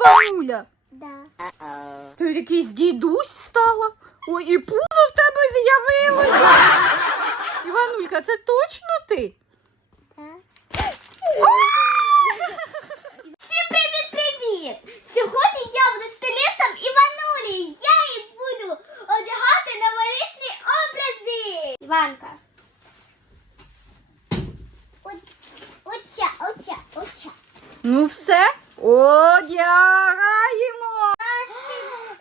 Івануля? Да. Ти якийсь дідусь стала. Ой, і пузо в тебе з'явилося. Іванулька, це точно ти? Так. Всім привіт-привіт! Сьогодні я буду стилістом Іванулі. Я їй буду одягати новорічні образи. Іванка. Оця, оця, оця. Ну все, одягаємо.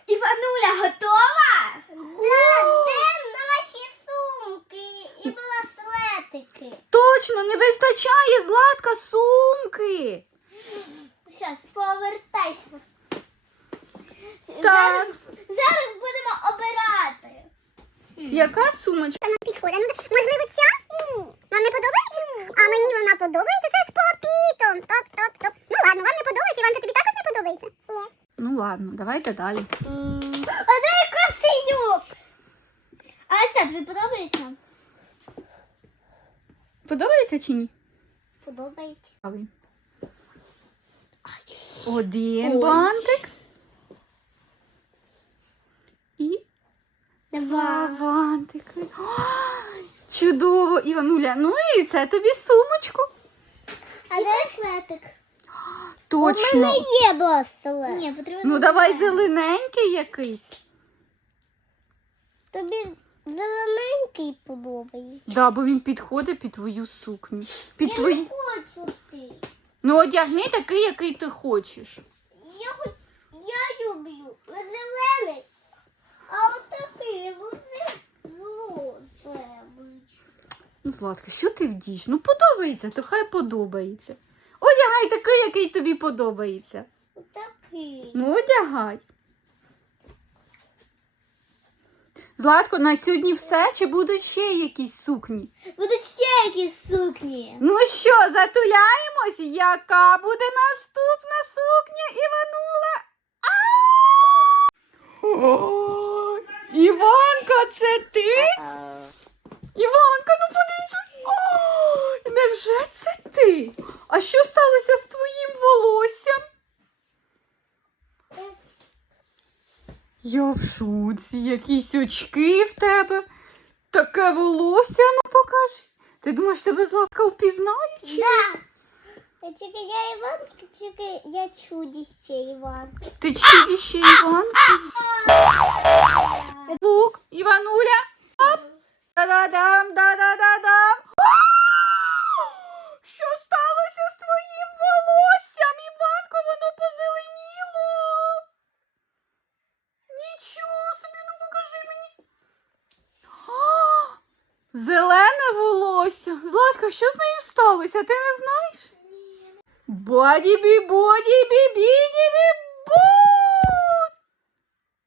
Івануля готова? Да, де наші сумки і браслетики? Точно, не вистачає Златка сумки. Зараз повертайся. Так. Зараз, зараз будемо обирати. Яка сумочка? Вона підходить. Ну, можливо, ця? Ні. Вам не подобається? А мені вона подобається. Це з попітом. Топ, ладно, давайте далі. А дай косинюк. А це тобі подобається? Подобається чи ні? Подобається. Далі. Один Ой. бантик. І два бантики. Ой, Чудово, Івануля. Ну і це тобі сумочку. А браслетик. Точно. є браслет. Ні, потрібно. Ну давай зелененький якийсь. Тобі зелененький подобається. Да, бо він підходить під твою сукню. Під твої... хочу ти. Ну одягни такий, який ти хочеш. Я, хоч- я люблю не зелений, а отакий, оце злозевий. Ну, Златка, що ти вдієш? Ну подобається, то хай подобається. Одягай такий, який тобі подобається. Отакий. Ну, одягай. Златко, на сьогодні все чи будуть ще якісь сукні? Будуть ще якісь сукні. Ну що, затуляємось? Яка буде наступна сукня Іванула? Іванка, це ти? Іванка, ну подивись. Невже це ти? А що сталося з твоїм волоссям? Я в шуці, якісь очки в тебе. Таке волосся, ну покажи. Ти думаєш, тебе Златка впізнає? Чи? Да. Тільки я Іванка, тільки я чудіще Іванка. Ти чудіще Іванка? Лук, Івануля. Оп. Да-да-дам, да-да-да-дам. Волосся. Златка, що з нею сталося? Ти не знаєш? Боді бі боді бі біді бі бут.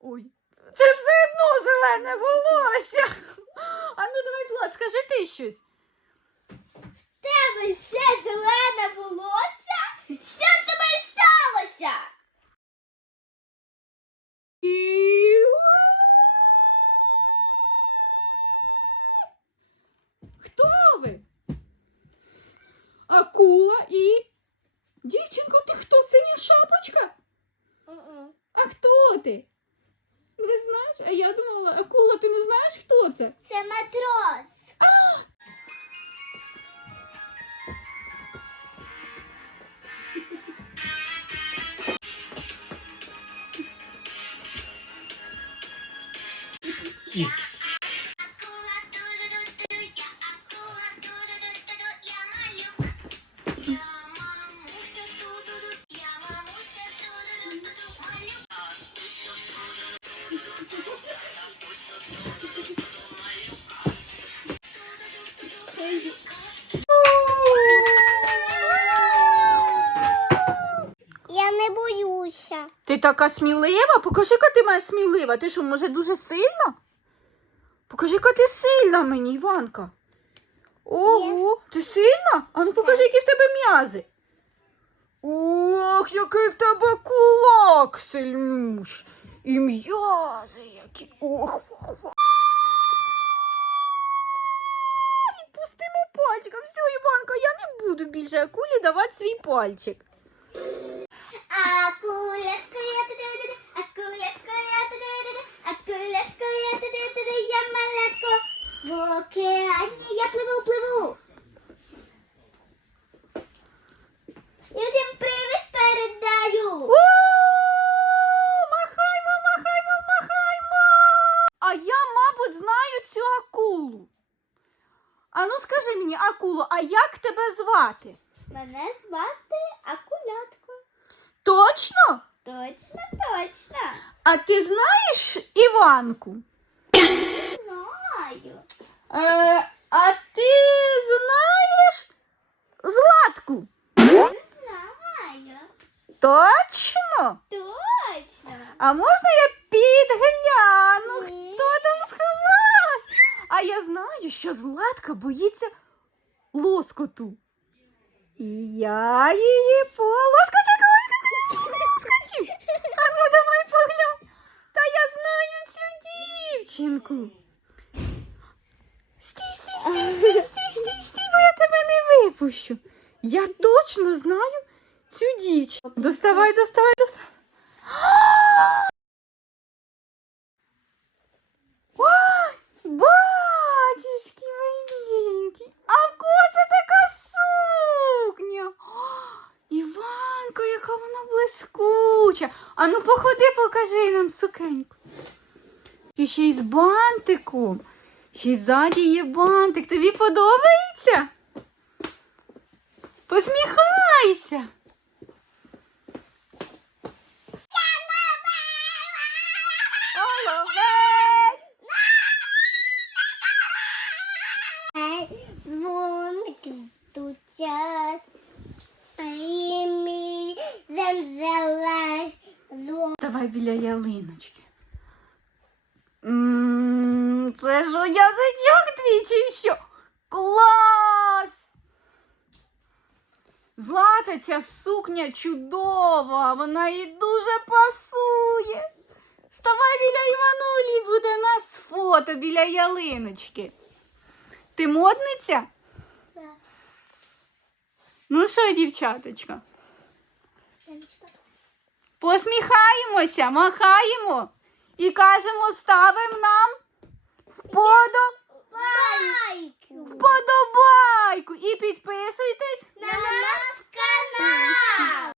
Ой, це все одно зелене волосся. А ну давай, Злат, скажи ти щось. Тебе ще зелене волосся? Що з тобою сталося? Хто ви? Акула і. Дівчинко, ти хто? Синя шапочка? А хто ти? Не знаєш? А я думала, акула, ти не знаєш, хто це? Це матрос. Я не боюся. Ти така смілива? Покажи, яка ти моя смілива. Ти що, може, дуже сильна? Покажи, яка ти сильна мені, Іванка. Ого, ти сильна? А ну покажи, які в тебе м'язи. Ох, який в тебе кулак сильнющ. І м'язи які. Ох, ох, же акулі давати свій пальчик. Акуля, акуля, акуля, я малятко. В океані, я пливу мені, акуло, а як тебе звати? Мене звати Акулятко. Точно? Точно, точно. А ти знаєш Іванку? Знаю. Е, а ти знаєш Златку? Не знаю. Точно? Точно. А можна я підгляну, хто там сховався? А я знаю, Златка боїться лоскоту. І я її лоскочу. А ну давай поглянь. Та я знаю цю дівчинку. Стій, стій, стій, стій, стій, стій, стій, бо я тебе не випущу. Я точно знаю цю дівчинку. Доставай, доставай, доставай. Ой, батюшки мої миленькі, а в кого це така сукня? О, Іванко, яка вона блискуча. Ану, походи, покажи нам сукеньку. І ще й з бантиком. Ще й ззаді є бантик. Тобі подобається? Посміхайся. Оловець! Стучать. І мій земзелай. Дзвон. Давай біля ялиночки. М, Це ж язичок твій чи що? Клас! Злата, ця сукня чудова, вона їй дуже пасує. Ставай біля Іванулі, буде нас фото біля ялиночки. Ти модниця? Так. Ну що, дівчаточка? Посміхаємося, махаємо і кажемо, ставимо нам вподо... Вподобайку і підписуйтесь. На наш канал.